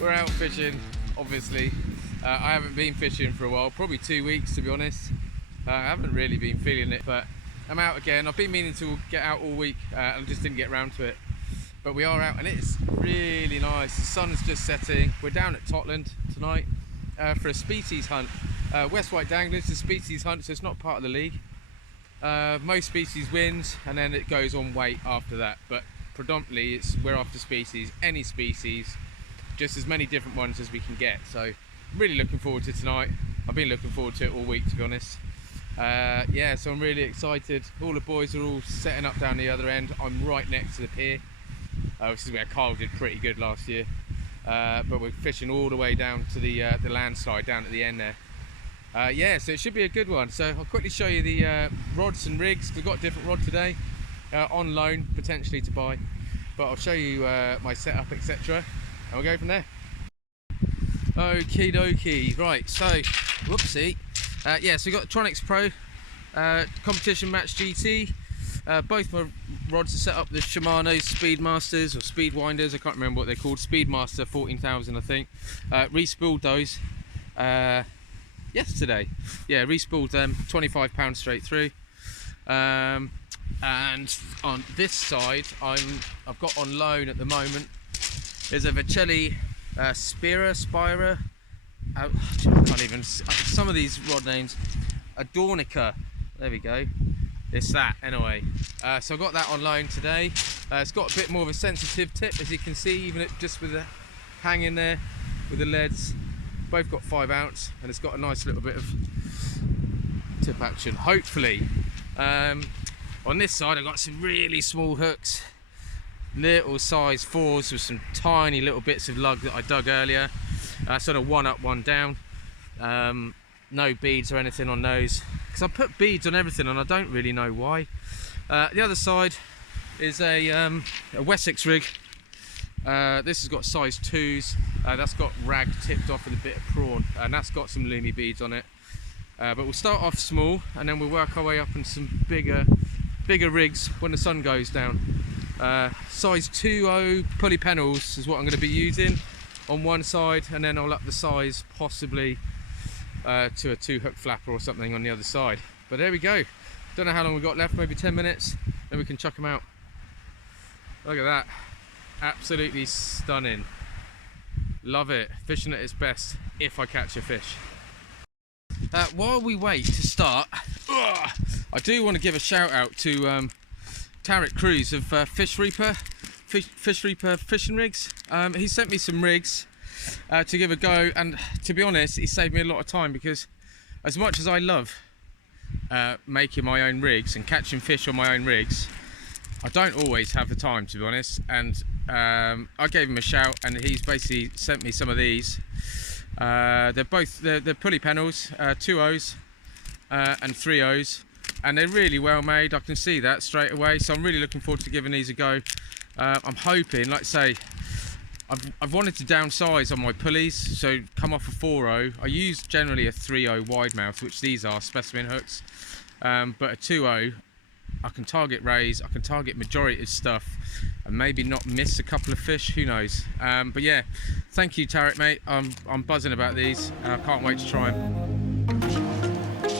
We're out fishing, obviously. I haven't been fishing for a while, probably 2 weeks to be honest. I haven't really been feeling it, but I'm out again. I've been meaning to get out all week and just didn't get around to it. But we are out and it's really nice. The sun's just setting. We're down at Totland tonight for a species hunt. West Wight danglers, a species hunt, so it's not part of the league. Most species wins and then it goes on weight after that, but predominantly we're after species, any species, just as many different ones as we can get. So really looking forward to tonight. I've been looking forward to it all week to be honest. Yeah, so I'm really excited. All the boys are all setting up down the other end. I'm right next to the pier, which is where Carl did pretty good last year, but we're fishing all the way down to the landslide down at the end there. Yeah, so it should be a good one. So I'll quickly show you the rods and rigs. We've got a different rod today, on loan potentially to buy, but I'll show you my setup, etc., and we'll go from there. Okie dokie. Right, so whoopsie. Yeah, so we've got the Tronix Pro competition match GT. Both my rods are set up with Shimano Speedmasters or Speedwinders, I can't remember what they're called. Speedmaster 14,000 I think. Respooled those yesterday. Yeah, respooled them, £25 straight through. And on this side I've got on loan at the moment is a Vicelli Spira. I can't even, some of these rod names, Adornica, there we go, it's that anyway. So I got that on loan today. It's got a bit more of a sensitive tip, as you can see, even just with the hang in there with the leads. Both got 5 ounce and it's got a nice little bit of tip action, hopefully. On this side I've got some really small hooks, little size 4s with some tiny little bits of lug that I dug earlier. Sort of one up, one down. No beads or anything on those, because I put beads on everything and I don't really know why. The other side is a Wessex rig. This has got size 2s. That's got rag tipped off with a bit of prawn, and that's got some loomy beads on it. But we'll start off small and then we'll work our way up on some bigger rigs when the sun goes down. Size 2.0 pulley panels is what I'm going to be using on one side, and then I'll up the size possibly to a 2-hook flapper or something on the other side. But there we go. Don't know how long we've got left, maybe 10 minutes, then we can chuck them out. Look at that, absolutely stunning. Love it, fishing at its best if I catch a fish. While we wait to start, I do want to give a shout out to Tarek Cruz of Fish Reaper fishing rigs. He sent me some rigs to give a go, and to be honest, he saved me a lot of time, because as much as I love making my own rigs and catching fish on my own rigs, I don't always have the time, to be honest. And I gave him a shout and he's basically sent me some of these. They're pulley panels, 2.0s and 3.0s, and they're really well made. I can see that straight away, so I'm really looking forward to giving these a go. I'm hoping, like I say, I've wanted to downsize on my pulleys, so come off a 4.0. I use generally a 3.0 wide mouth, which these are specimen hooks, but a 2.0 I can target rays, I can target majority of stuff, and maybe not miss a couple of fish, who knows. But yeah, thank you Tarek mate, I'm buzzing about these and I can't wait to try them.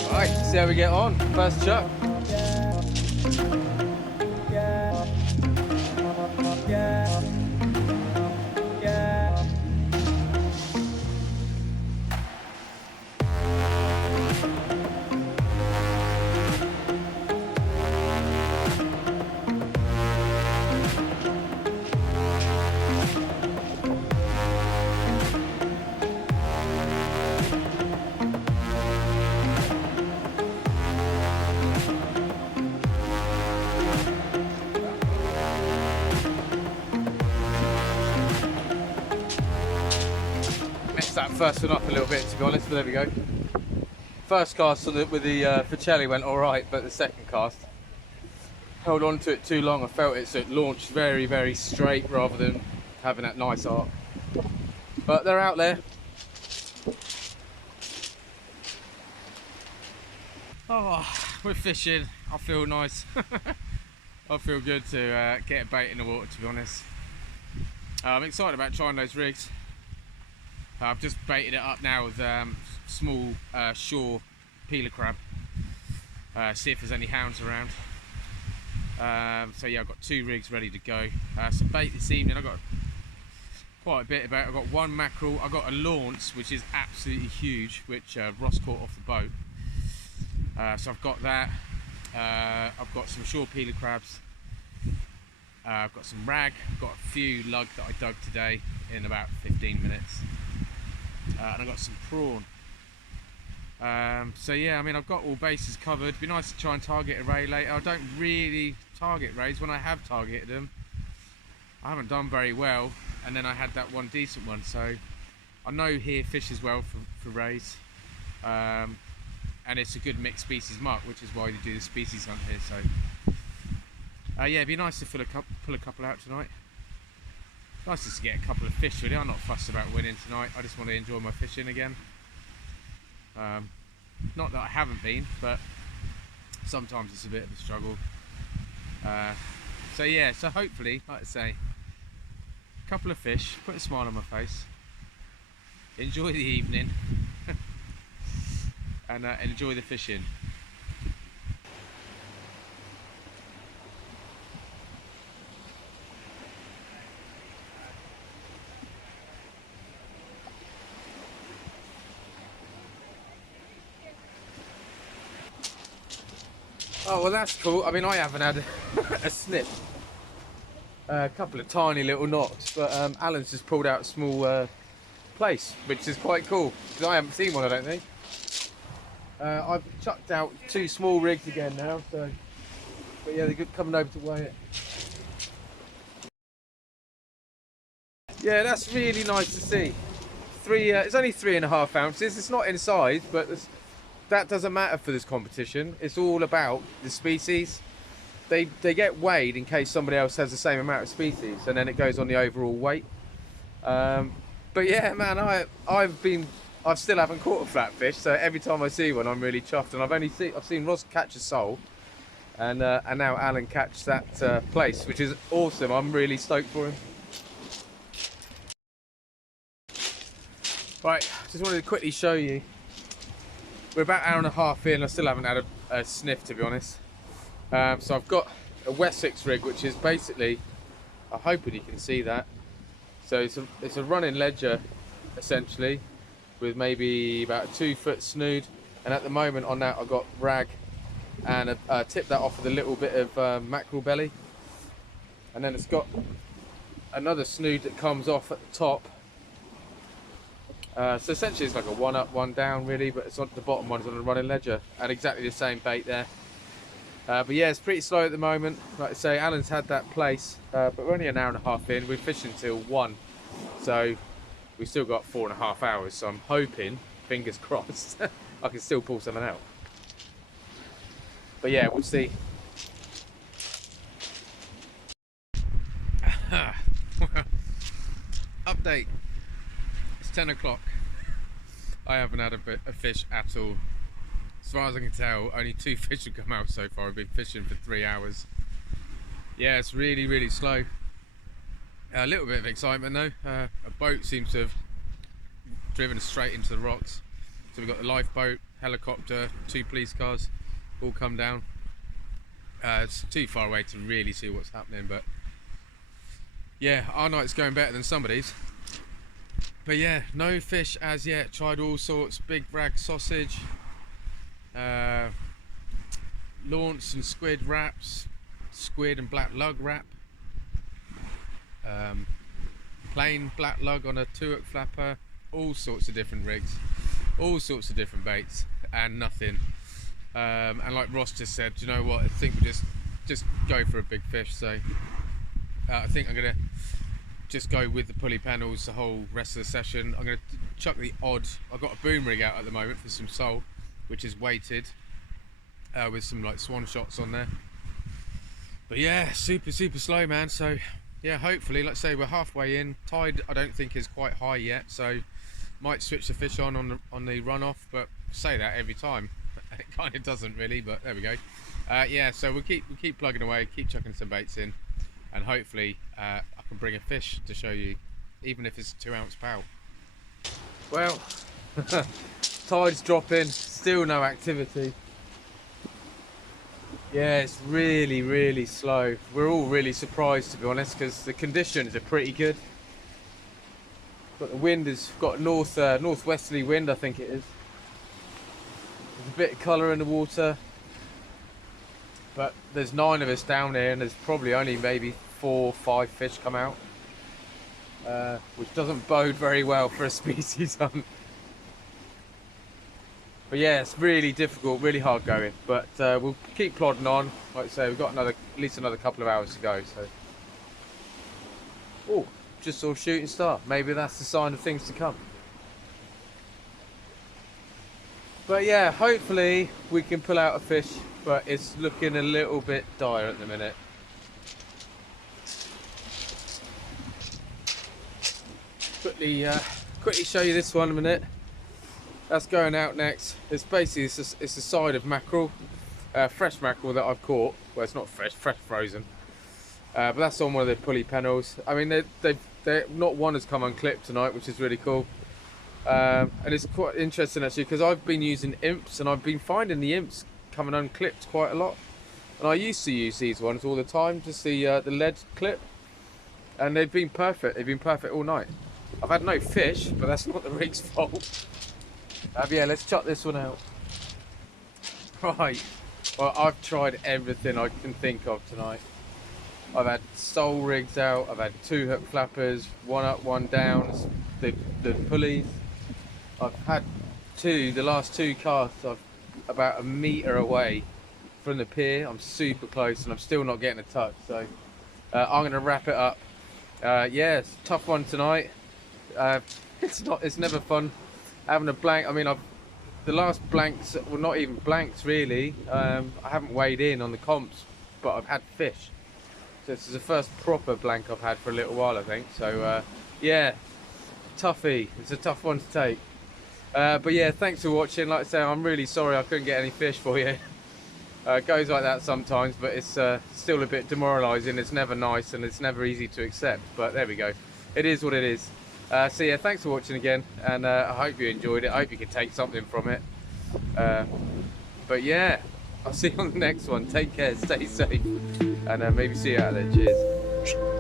Alright, see how we get on, first chuck. That first one up a little bit, to be honest, but there we go. First cast with the Vicelli went alright, but the second cast, held on to it too long. I felt it, so it launched very, very straight rather than having that nice arc. But they're out there. Oh, we're fishing. I feel nice. I feel good to get a bait in the water, to be honest. I'm excited about trying those rigs. I've just baited it up now with small shore peeler crab. See if there's any hounds around. So yeah, I've got 2 rigs ready to go. Some bait this evening. I've got quite a bit about. I've got 1 mackerel. I've got a launce, which is absolutely huge, which Ross caught off the boat. So I've got that. I've got some shore peeler crabs. I've got some rag. I've got a few lug that I dug today in about 15 minutes. And I've got some prawn. So yeah, I mean, I've got all bases covered. It'd be nice to try and target a ray later. I don't really target rays. When I have targeted them, I haven't done very well, and then I had that one decent one. So I know here fishes well for rays, and it's a good mixed species mark, which is why they do the species hunt here. So yeah, it'd be nice to pull a couple out tonight. Nice just to get a couple of fish, really. I'm not fussed about winning tonight. I just want to enjoy my fishing again. Not that I haven't been, but sometimes it's a bit of a struggle. So yeah, so hopefully, like I say, a couple of fish, put a smile on my face, enjoy the evening, and enjoy the fishing. Oh, well, that's cool. I mean, I haven't had a snip. A couple of tiny little knocks, but Alan's just pulled out a small place, which is quite cool, because I haven't seen one, I don't think. I've chucked out 2 small rigs again now, so... But yeah, they're good coming over to weigh it. Yeah, that's really nice to see. It's only 3.5 ounces. It's not in size, but that doesn't matter for this competition. It's all about the species. They get weighed in case somebody else has the same amount of species, and then it goes on the overall weight. But yeah, man, I still haven't caught a flatfish, so every time I see one, I'm really chuffed. And I've seen Ross catch a sole, and now Alan catch that place, which is awesome. I'm really stoked for him. Right, just wanted to quickly show you. We're about an hour and 1/2 in. I still haven't had a sniff, to be honest. So I've got a Wessex rig, which is basically, I'm hoping you can see that. So it's a running ledger, essentially, with maybe about a 2-foot snood. And at the moment on that, I've got rag, and I tipped that off with a little bit of mackerel belly. And then it's got another snood that comes off at the top. So essentially it's like a 1 up, 1 down really, but it's on the bottom one is on a running ledger, and exactly the same bait there. But yeah, it's pretty slow at the moment. Like I say, Alan's had that place, but we're only an hour and 1/2 in. We're fishing till 1, so we've still got 4.5 hours. So I'm hoping, fingers crossed, I can still pull something out. But yeah, we'll see. Update. It's 10 o'clock. I haven't had a fish at all. As far as I can tell, only 2 fish have come out so far. I've been fishing for 3 hours. Yeah, it's really, really slow. A little bit of excitement though. A boat seems to have driven us straight into the rocks. So we've got the lifeboat, helicopter, 2 police cars, all come down. It's too far away to really see what's happening, but yeah, our night's going better than somebody's. But yeah, no fish as yet. Tried all sorts, big rag sausage, launce and squid wraps, squid and black lug wrap, plain black lug on a 2-hook flapper, all sorts of different rigs, all sorts of different baits, and nothing. And like Ross just said, do you know what? I think we just go for a big fish. So I think I'm gonna just go with the pulley panels the whole rest of the session. I'm gonna chuck the odd. I've got a boom rig out at the moment for some sole, which is weighted with some like swan shots on there. But yeah, super slow, man. So yeah, hopefully, let's say we're halfway in. Tide I don't think is quite high yet, so might switch the fish on the runoff, but say that every time. It kind of doesn't really, but there we go. Yeah, so we'll keep plugging away, keep chucking some baits in, and hopefully I can bring a fish to show you, even if it's a 2-ounce pout. Well, tide's dropping, still no activity. Yeah, it's really slow. We're all really surprised, to be honest, because the conditions are pretty good. But the wind has got northwesterly wind, I think it is. There's a bit of colour in the water, but there's 9 of us down here, and there's probably only maybe 4 or 5 fish come out, which doesn't bode very well for a species hunt. But yeah, it's really difficult, really hard going. But we'll keep plodding on. Like I say, we've got at least another couple of hours to go. So, oh, just saw a shooting star. Maybe that's the sign of things to come. But yeah, hopefully we can pull out a fish. But it's looking a little bit dire at the minute. Quickly show you this one in a minute. That's going out next. It's basically it's a side of mackerel, fresh mackerel that I've caught. Well, it's not fresh frozen. But that's on one of the pulley panels. I mean, they not one has come unclipped tonight, which is really cool. And it's quite interesting actually, because I've been using imps, and I've been finding the imps coming unclipped quite a lot. And I used to use these ones all the time, just the lead clip, and they've been perfect. They've been perfect all night. I've had no fish, but that's not the rig's fault. Yeah, let's chuck this one out. Right, well, I've tried everything I can think of tonight. I've had sole rigs out, I've had 2 hook flappers, 1 up, 1 down, the pulleys. I've had the last 2 casts, I've about 1 metre away from the pier. I'm super close and I'm still not getting a touch, so I'm going to wrap it up. Yeah, it's a tough one tonight. It's never fun having a blank. I mean, the last blanks, well, not even blanks really. I haven't weighed in on the comps, but I've had fish. So this is the first proper blank I've had for a little while, I think. So yeah, toughie. It's a tough one to take. But yeah, thanks for watching. Like I say, I'm really sorry I couldn't get any fish for you. It goes like that sometimes, but it's still a bit demoralising. It's never nice and it's never easy to accept. But there we go. It is what it is. So yeah, thanks for watching again, and I hope you enjoyed it. I hope you could take something from it. But yeah, I'll see you on the next one. Take care, stay safe, and maybe see you out there. Cheers.